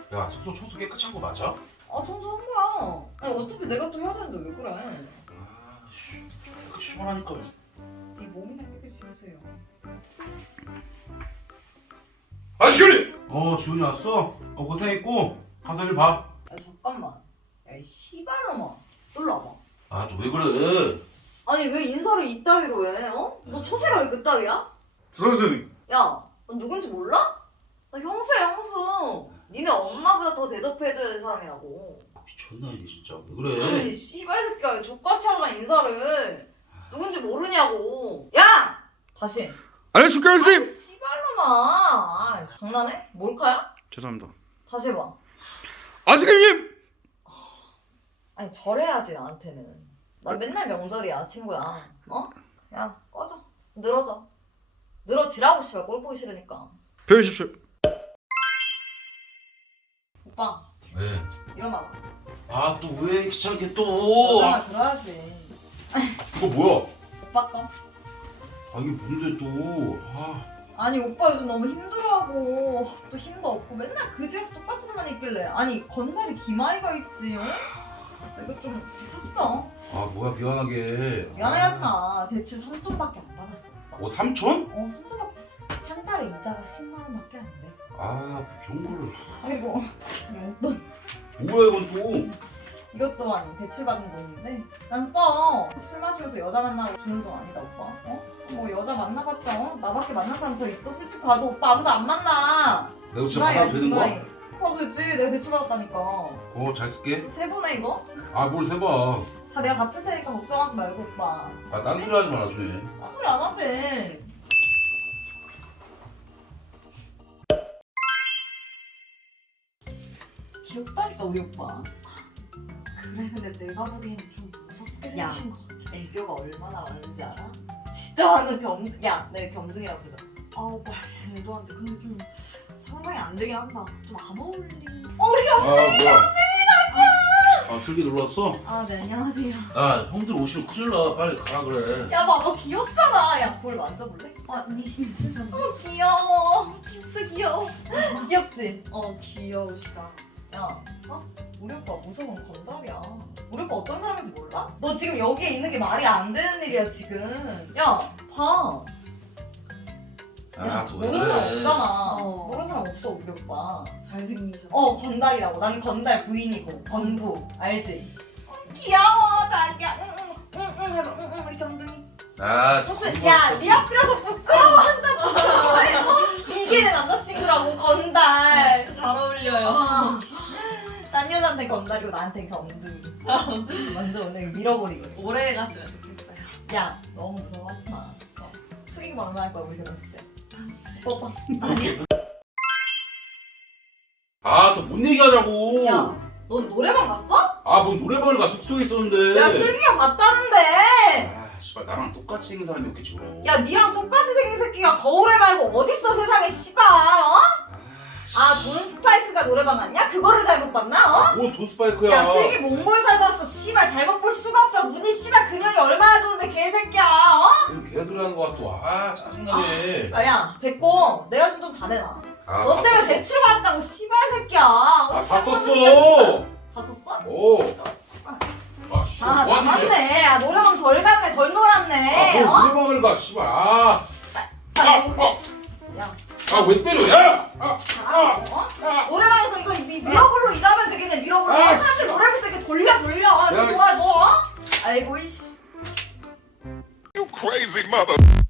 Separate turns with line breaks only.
야, 숙소 청소 깨끗이 한 거 맞아?
아 청소한 거야. 아니 어차피 내가 또 해야 되는데 왜 그래?
아씨, 깨끗이 좀 하라니까.
네 몸이나 깨끗이 해주세요.
아, 지훈이! 지훈이 왔어? 고생했고 가서 일 봐.
야 잠깐만. 야이 씨발놈아. 놀러 와봐.
아, 너 왜 그래?
아니 왜 인사를 이따위로 해? 어? 너 초세가 왜 그따위야?
선생님.
야, 너 누군지 몰라? 나 형수야 형수. 니네 엄마보다 더 대접해줘야 될 사람이라고.
미쳤나 이게 진짜. 왜 그래?
아니 씨발 새끼야 왜 족같이 하더만 인사를. 누군지 모르냐고. 야! 다시.
안녕하십니까 선생님.
씨발놈아. 아, 장난해? 몰카야?
죄송합니다.
다시 해봐.
선생님.
아니 절해야지 나한테는. 나 맨날 명절이야 친구야. 어? 야 꺼져. 늘어져. 늘어지라고 씨발 꼴 보기 싫으니까.
배우십시오.
오빠
왜?
일어나봐.
아, 또 왜 귀찮게 또?
말 들어야지.
이거 뭐야?
오빠 거?
아, 이게 뭔데 또?
아니 오빠 요즘 너무 힘들어하고 또 힘도 없고 맨날 그 집에서 똑같은 것만 있길래. 아니 건달이 김아이가 있지. 어? 그래서 이거 좀 샀어.
뭐야, 미안하게.
미안해하지 마. 대출 3천밖에 안 받았어 오빠.
3천?
3천밖에. 한 달에 이자가 10만 원밖에 안 돼.
좋은 거를.
그리고 용돈
뭐야 이건 또?
이것 또한 대출 받은 돈인데 난 써. 술 마시면서 여자 만나고 주는 돈 아니다 오빠. 어? 뭐 여자 만나봤자 나밖에 만날 사람 더 있어? 솔직히 가도 오빠 아무도 안 만나.
내가 진짜 받아도 되는 거야?
받아도 되지. 내가 대출 받았다니까.
잘 쓸게.
세 번에 이거?
뭘 세봐.
다 내가 갚을 테니까 걱정하지 말고 오빠.
딴소리 하지 마 나중에.
나 소리 안 하지. 귀엽다니까 우리 오빠.
그래 근데 내가 보기엔 좀 무섭게
야.
생기신 것 같아.
애교가 얼마나 많은지 알아? 진짜 완전 야, 내가 겸증이라고 그러자.
말도 안 돼. 근데 좀 상상이 안 되긴 한다. 좀 안 어울리.
뭐야? 슬기 놀러 왔어?
네 안녕하세요.
형들 오시면 큰일 나. 빨리 가라 그래.
야, 봐봐 귀엽잖아. 야, 볼 만져볼래?
네.
귀여워. 진짜 귀여워. 귀엽지?
귀여우시다.
야, 우리 오빠 무서운 건달이야. 우리 오빠 어떤 사람인지 몰라? 너 지금 여기에 있는 게 말이 안 되는 일이야 지금. 야, 봐. 야,
또 왜
모르는 사람
그래?
없잖아.
어.
모르는 사람 없어 우리 오빠.
잘생기셔.
건달이라고. 난 건달 부인이고 건부 알지? 귀여워 자기야. 응응 해봐. 응응 우리 겸둥이. 무슨 야네 앞이라서 부끄러워한다. 이게 내 남자친구라고 건달.
진짜 잘 어울려요.
딴 여자한테 건달이고 나한테 겸둥이. 완전 원래 밀어버리거든.
오래 갔으면 좋겠어요.
야 너무 무서워하지 마. 축의금 얼마 할 거야 우리 결혼식 때? 오빠.
또 뭔 얘기하자고.
야 너 노래방 갔어?
뭔 노래방을 가. 숙소에 있었는데.
야 슬기가 봤다는데.
씨발 나랑 똑같이 생긴 사람이 없겠지 그럼.
야 니랑 똑같이 생긴 새끼가 거울에 말고 어딨어 세상에 씨발. 돈 스파이크가 노래방 갔냐? 그거를 잘못 봤나?
뭔 돈스파이크야.
야 슬기 몽골 살다 왔어 씨발. 잘못 볼 수가 없다. 문희 씨발 근육이 얼마나 좋은데 개새끼야.
뭔 개소리 하는 거야 또. 짜증나게.
야 됐고 내가 좀 다 내놔. 너 때문에 대출 받았다고 씨발 새끼야.
다 썼어.
다 썼어?
뭐 하는 짓이야?
맞네. 노래방 덜 갔네. 덜 놀았네.
뭘 노래방을 가 씨발.
야
왜 때려? 야!
노래방에서 이거 미러볼로 일하면 되겠네. 미러볼로 사람들 노래방에서 이렇게 돌려 이거 좋아 너. 아이고 이씨.
You crazy mother.